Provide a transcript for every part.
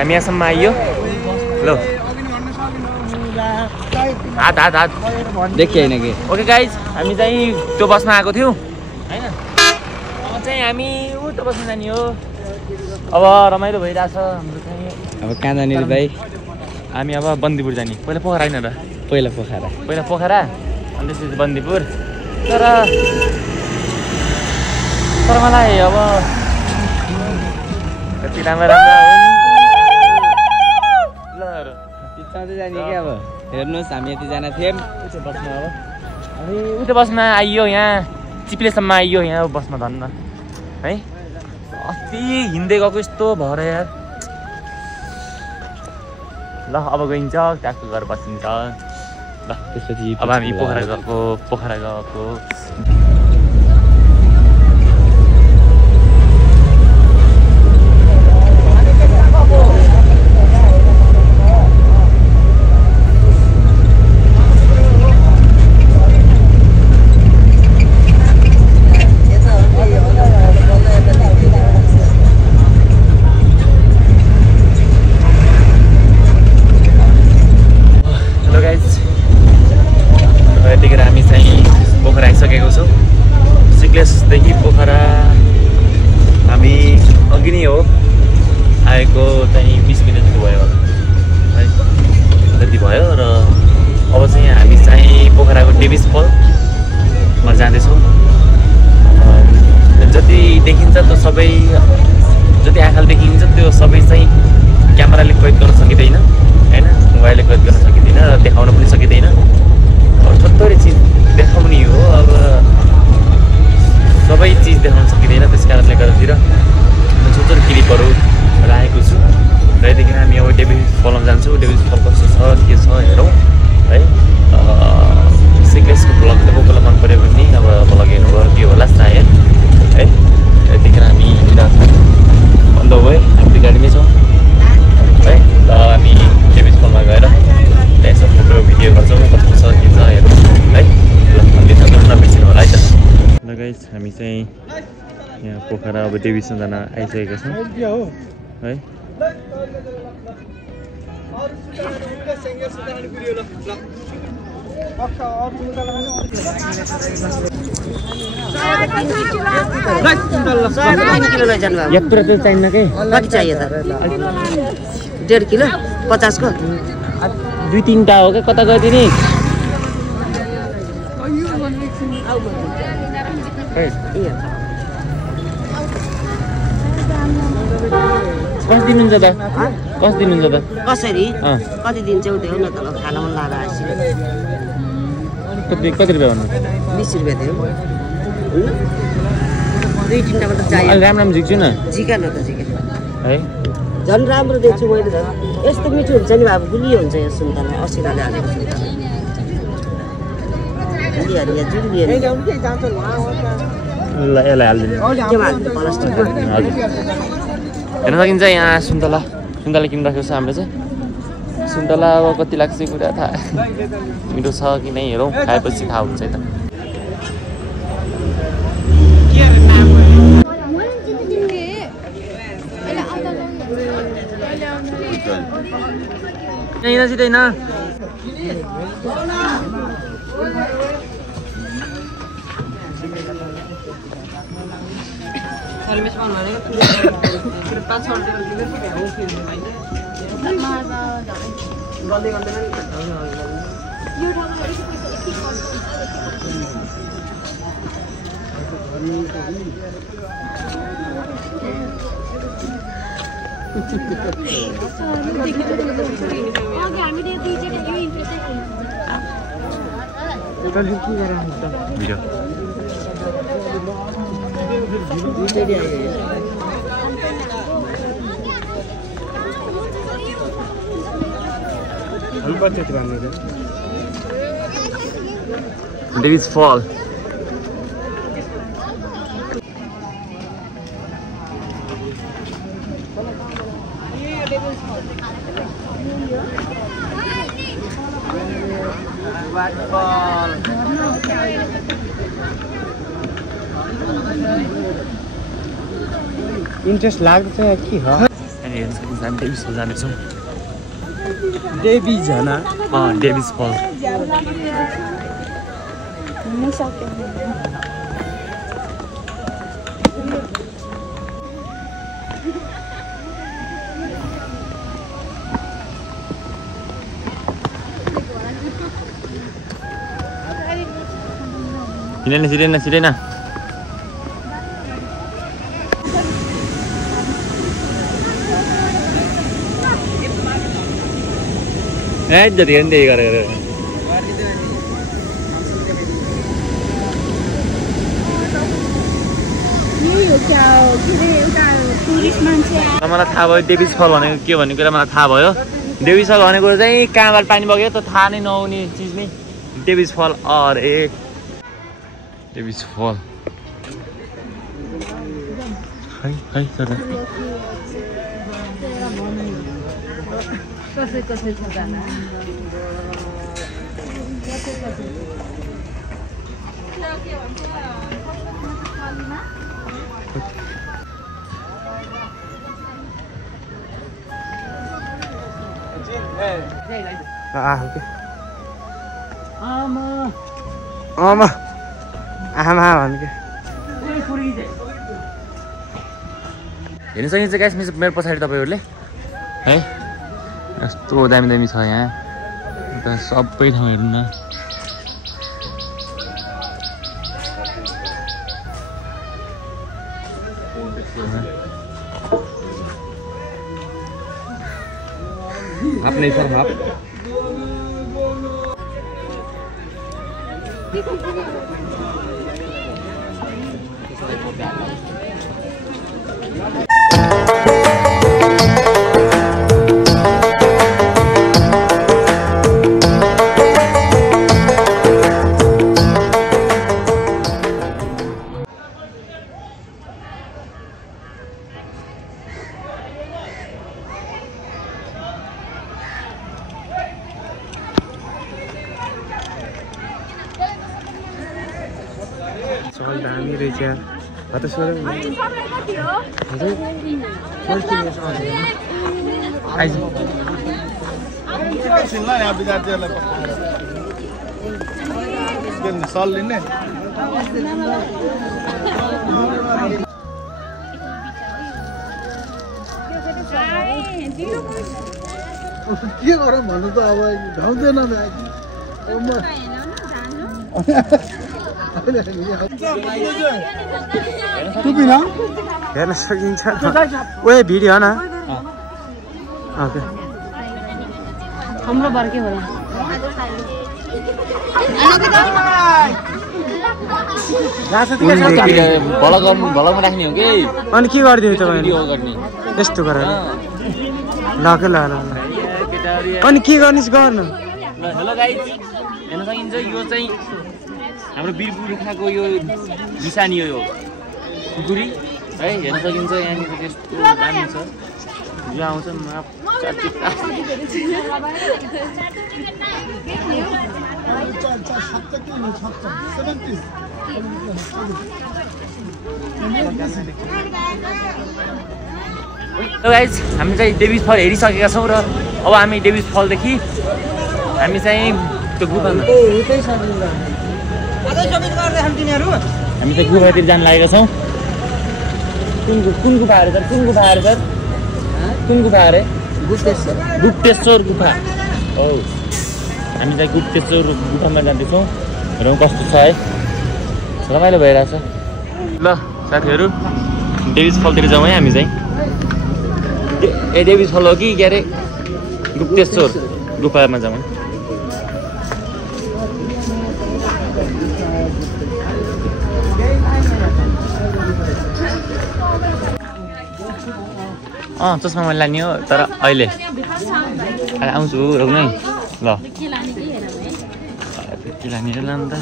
हामी यहाँसम्म आइयो ल हात हात हात देखिए हैन के ओके गाइज हामी चाहिँ त्यो बसमा आएको थियौँ हैन अब चाहिँ हामी त्यो बसमा जाने हो अब रमाइलो भइरहेछ हाम्रो चाहिँ अब कहाँ जाने रे भाइ हामी अब बन्दीपुर जाने पहिला पोखरा हैन र पहिला पोखरा अनि त्यसपछि बन्दीपुर तर मलाई अब कति राम्रो जाने के अब हेर्नुहोस् हामी यति जना थियौँ बसमा अब अनि उता बसमा आइयो यहाँ चिप्लेसम्म आइयो यहाँ बसमा धन्न है अस्ति हिँड्दै गएको यस्तो भएर यार ल अब गइन्छ ट्याक्को घर बसिन्छ ल त्यसपछि अब हामी पोखरा गएको सिक्लेसदेखि पोखरा हामी अघि नै हो आएको चाहिँ 20 मिनट जति भयो है जति भयो र अब चाहिँ हामी चाहिँ पोखराको डेभिस फलमा जाँदैछौँ जति देखिन्छ त्यो सबै जति आँखाले देखिन्छ त्यो सबै चाहिँ क्यामेराले कैद गर्न सकिँदैन हैन मोबाइलले कैद गर्न सकिँदैन र देखाउन पनि सकिँदैन थोरै चिज देखाउने हो अब सबै चिज देखाउन सकिँदैन त्यस कारणले गर्दातिर छोटो क्लिपहरू राखेको छु र यतिखेर हामी अब डेभिस फलमा जान्छौँ डेभिस फल कस्तो छ के छ हेरौँ है सिक्लेसको ब्लग त कोही मन पऱ्यो भने अब ब्लग हेर्नुभयो के होला सायद है यतिखेर हामी अन्त भयो हामी गाडीमै छौँ है ल हामी डेभिस फलमा गएर यसो फोटो भिडियो गर्छौँ कस्तो छ के छ हेरौँ है ल अन्त नबिर्सिनु होला है त ल गाइस हामी चाहिँ यहाँ पोखरा अब डेभिसमा जान आइसकेका छौँ है यत्रो चाहिँ चाहिन्न के कति चाहियो त 1.5 किलो 50 को 2-3टा हो क्या कता गइदिने कति दिनुहुन्छ त कसरी कति दिन चाहिँ उठ्यो न त खाना मन लाएर आएछ कति रुपियाँ भन्नु 20 रुपियाँ थियो 2-3टा मात्र चाहियो राम्रो झिक्छु न झिका न त झिका है झन् राम्रो दिन्छु मैले त यस्तो मिठो हुन्छ नि बाबु गुलियो हुन्छ यो सुन्तला असिराले हालेको सुन्तला गुलिहरू यहाँ जुलियो ल यसलाई हालिदिनु प्लास्टिकमा हजुर हेर्न सकिन्छ यहाँ सुन्तला किन राखेको छ हाम्रो चाहिँ सुन्तला अब कति लाग्छ कुरा थाहा मिठो छ कि नै हेरौँ खाएपछि थाहा हुन्छ है त यहाँ सिधै न David's Fall. Interest लाग्छ कि हो अनि हेर्न सक्नुहुन्छ हामी डेभिस फल जाँदैछौँ डेभिज होइन डेभिस फल छिरेन जति पनि त्यही गरेर मलाई थाहा भयो डेभिस फल भनेको के भन्ने कुरा मलाई थाहा भयो डेभिस फल भनेको चाहिँ कहाँबाट पानी बग्यो त थाहा नै नहुने चिज नै डेभिस फल अरे डेभिस फल है सर कसै छ जाना आमा भन्के हेर्न सकिन्छ गाइस मेरो पछाडि तपाईँहरूले है यस्तो दामी दामी छ यहाँ अन्त सबै ठाउँ हेर्नु न आफ्नै छ हाप दामी रहेछ कता सोर के गरौँ भन्नु त अब भ्याउँदैन हेर्न सकिन्छ ओए भिडियो न ओके हाम्रो बर्के होला भलगमा राख्ने हो कि अनि के गरिदियो तपाईँ गर्ने यस्तो गरेर ल अनि के गर्निस् गर्नु हेलो गाइज हेर्न सकिन्छ यो चाहिँ हाम्रो वीरपुरुखाको यो निशानी हो यो खुकुरी है हेर्न सकिन्छ यहाँनिर त्यस्तो दामी छ जो आउँछ गाइज हामी चाहिँ डेभिस फल हेरिसकेका छौँ र अब हामी डेभिस फलदेखि हामी चाहिँ त्यो गुफामा हामी चाहिँ गुफातिर जान लागेका छौँ कुन गुफा अरे सर कुन गुफा अरे गुप्तेश्वर गुफा हो हामी चाहिँ गुप्तेश्वर गुफामा जाँदैछौँ हेरौँ कस्तो छ है रमाइलो भइरहेछ ल साथीहरू डेभिस फलतिर जाउँ है हामी चाहिँ ए डेभिस फल हो कि के अरे गुप्तेश्वर गुफामा जाउँ चस्मा मैले लाने हो तर अहिले आउँछु रोक्नै ल के लाने र अन्त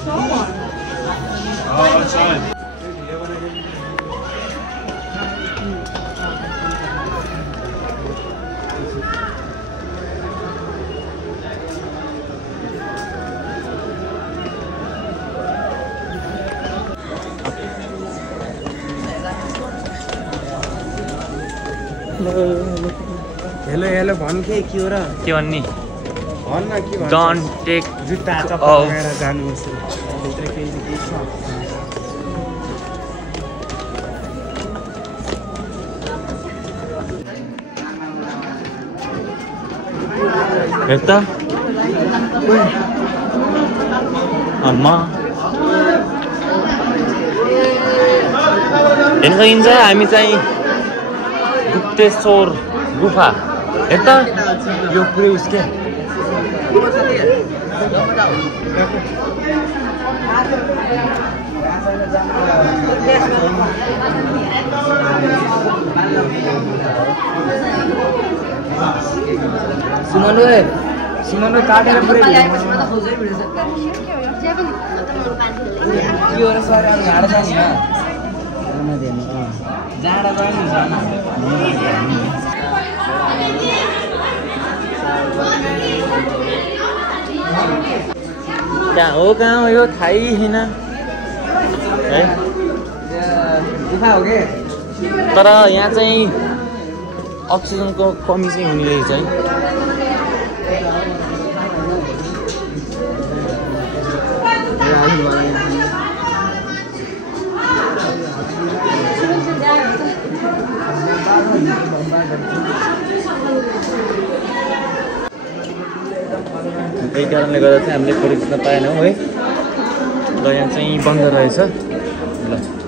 हेलो हेलो भन् के हो र के भन्ने भन्न के भन्छ डोन्ट टेक जुत्ता चप्पल लगाएर जानुहोस् भित्र केही केही छ हेर त अम्मा हेर्न सकिन्छ हामी चाहिँ गुप्तेश्वर गुफा हेर त यो पुरै उसके सिमनो काटेर पुरै के हो र सर अब झाडा जाने जाडा पनि कहाँ हो यो थाहै छैन है गुफा हो के तर यहाँ चाहिँ अक्सिजनको कमी चाहिँ हुने रहेछ है त्यही कारणले गर्दा चाहिँ हामीले फोटो खिच्न पाएनौँ है ल यहाँ चाहिँ बन्द रहेछ ल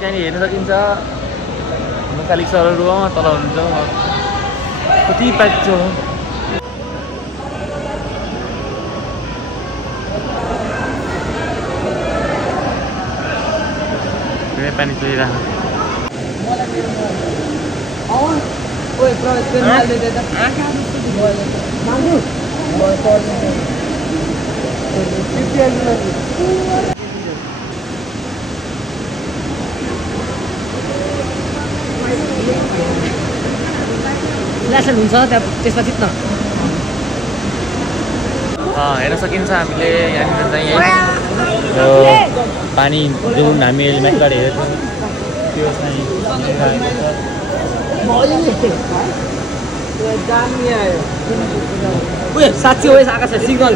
त्यहाँनिर हेर्न सकिन्छ मेकालिक सरहरू तल हुनुहुन्छ कति प्याक छ पानी चलिरहेको लासन हुन्छ त्यसपछि न हेर्न सकिन्छ हामीले यहाँनिर चाहिँ पानी जुन हामीले माथिबाट हेरेको त्यो चाहिँ साँच्ची हो आकाश सिङ्गल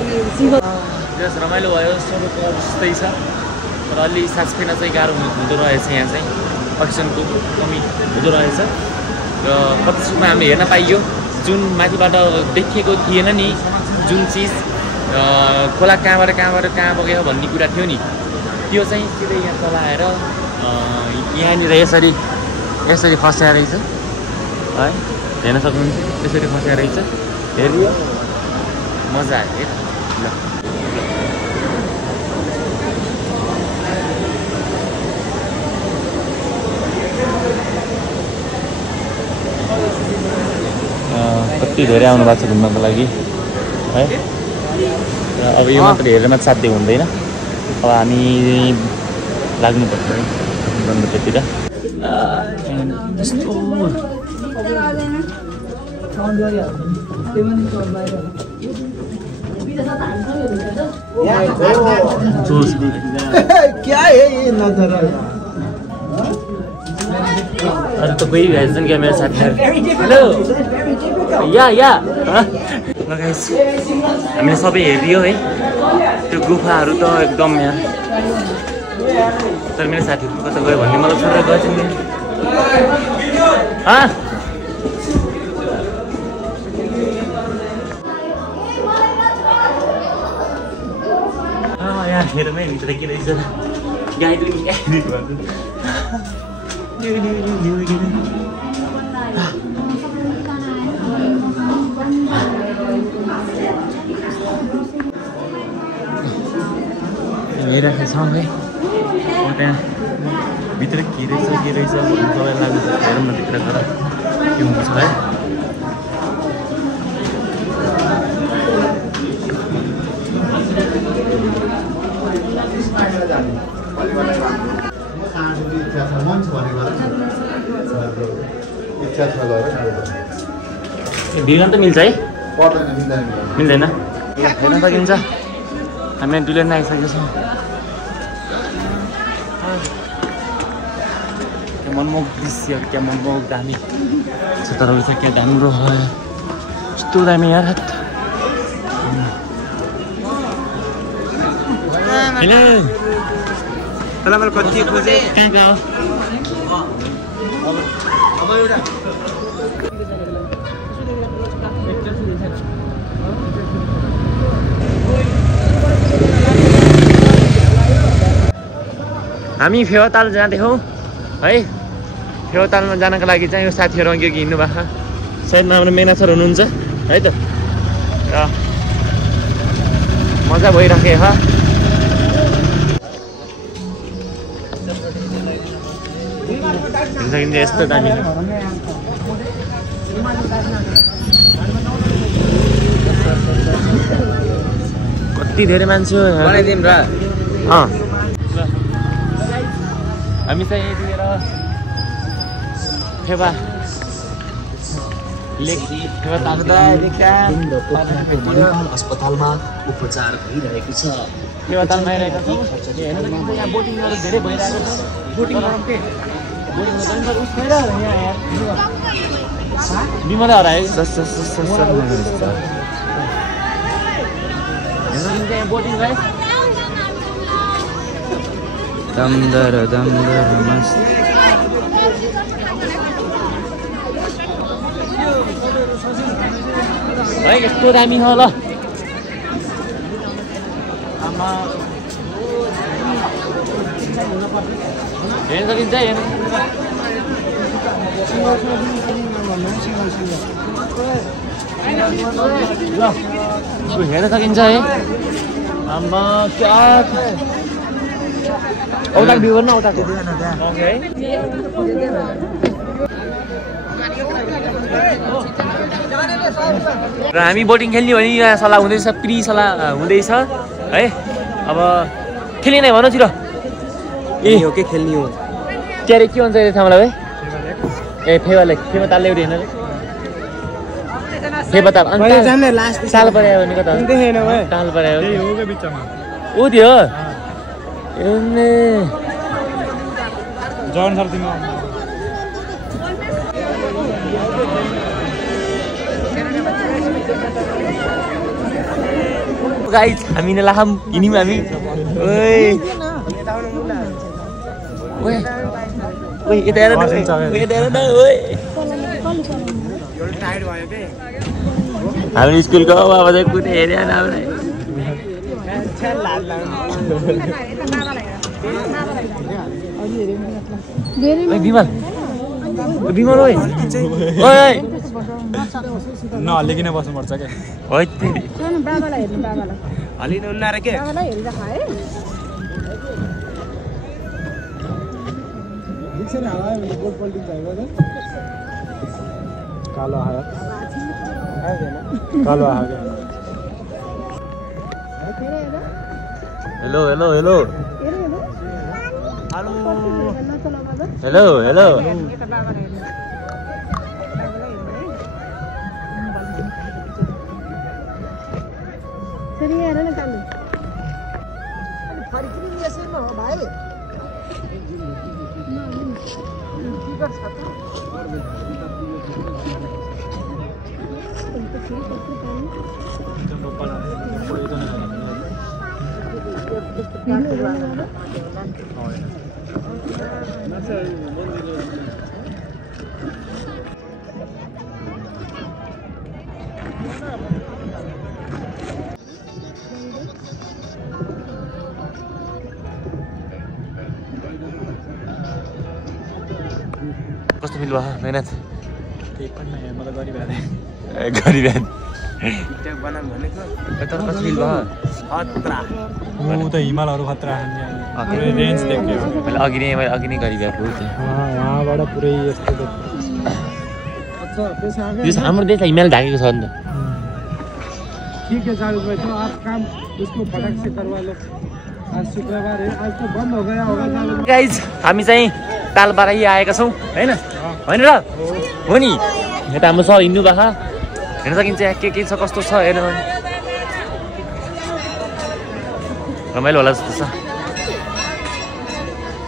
जस रमाइलो भयो सोलोको जस्तै छ तर अलि सास फेर्न चाहिँ गाह्रो हुँदो रहेछ यहाँ चाहिँ अक्सिजनको कमी हुँदो रहेछ र कति सुखमा हामीले हेर्न पाइयो जुन माथिबाट देखिएको थिएन नि जुन चिज खोला कहाँबाट कहाँ बग्यो भन्ने कुरा थियो नि त्यो चाहिँ सिधै यहाँ तल आएर यहाँनिर यसरी फस्याएर रहेछ है हेर्न सक्नुहुन्छ यसरी फस्याएर रहेछ हेरियो मजा आयो ल कति धेरै आउनु भएको छ घुम्नको लागि है र अब यो मात्र हेरेर मात्र साध्य हुँदैन अब हामी लाग्नुपर्छ है गन्तव्यतिर क्या है ये नजारा अरू त कोही भएछन् क्या मेरो साथीहरू हेलो या गाइस हामीले सबै हेरियो है त्यो गुफाहरू त एकदम यहाँ तर मेरो साथीहरू कता गयो भन्ने मलाई सोधेर गएछ नि यहाँ हेरमै भित्र के रहेछ गाइड हेरिराखेको छौँ है त्यहाँ भित्र के रहेछ भन्नु सबैलाई लाग्नु हेरौँ न भित्र गएर के हुन्छ है भिगन त मिल्छ है मिल्दैन हेर्न सकिन्छ हामी डुलेन आइसकेको छौँ क्या मनमोहक दृश्य क्या मनमोहक दामी क्षेत्रहरू छ क्या राम्रो यस्तो दामी यार हेलो तँलाई मैले कति खोजेँ कहाँ गयो अब एउटा हामी फेवाताल जाँदैछौँ है फेवातालमा जानको लागि चाहिँ यो साथीहरू अघि हिँड्नु भएको सायद हाम्रो मेना सर हुनुहुन्छ है त र मजा भइराखेको छ हिँड्दा यस्तो दामी कति धेरै मान्छे बनाइदिउँ र हामी चाहिँ यतिखेर फेवा अस्पतालमा उपचार भइरहेको छ फेवातालमा आइरहेको छौँ यहाँ बोटिङहरू धेरै भइरहेको छ बोटिङ गरौँ के बोटिङ बिमलै हरायो बोटिङ है दमदर मस्त है यस्तो दामी छ ल हेर्न सकिन्छ हेर्न सकिन्छ है आमा क्या औता भ्यू गर्न औताको ओके र हामी बोटिङ खेल्ने भने यहाँ सल्लाह हुँदैछ प्री सल्लाह हुँदैछ है अब खेल्ने नै भन छिर ए हो के खेल्ने हो के अरे के भन्छ यो ठाउँलाई है ए फेवाले तालले एउटा हेर्न फेवाताल ताल पऱ्यो भने कता ताल पऱ्यो ऊ त्यो जन सर तिम्रो गाइस हामी नै लाम हिँड्यौँ हामी ओए ओए ओए यता हेर न यता हेर न ओए टायर्ड भयो के हामी स्कुलको बाबा चाहिँ कुनै हेर्या नामलाई बिमल बिमल ओए ओए नहल्लिकन बस्नुपर्छ क्या ओइ हलिन उल्लाएर के कालो आयो कालो आयो hello hello hello hello hello कस्तो फिल भयो मेहनत केही पनि नयाँ मलाई गरिरहेको गरिरहनु टिकटक बनाऊँ भनेको तर कस्तो फिल भयो खतरा त हिमालहरू खतरा पुरै रेन्ज देख्यो मैले अघि नै गरिरहेको थिएँ वहाँबाट पुरै यस्तो यो हाम्रो देशलाई हिमाल ढाकेको छ नि त ठीक है चालू भाई तो आप काम उसको फटक से करवा लो आज शुक्रवार है आज तो बंद हो गया होगा चालू गाइज हामी चाहिँ तालबाराही आएका छौँ होइन होइन र हो नि यता हाम्रो सर हिँड्नु भएको हेर्न सकिन्छ के छ कस्तो छ हेर्नु रमाइलो होला जस्तो छ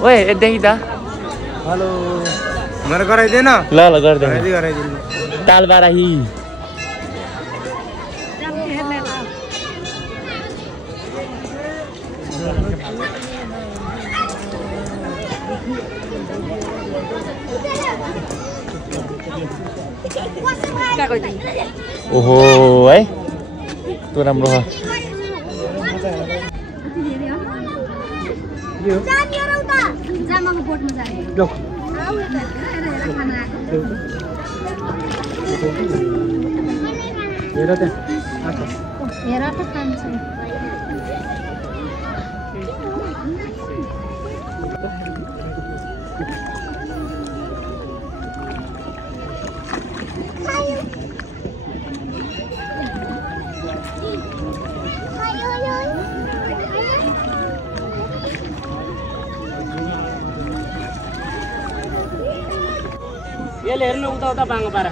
ओए यदेखि त हेलो मेरो गराइदिएन ल गरिदिनु तालबाराही ओहो है त्यो राम्रो हो जामाको बोटमा जाने हेर त हेर त खान्छ यसले हेर्नु उता बाङ्गो पारा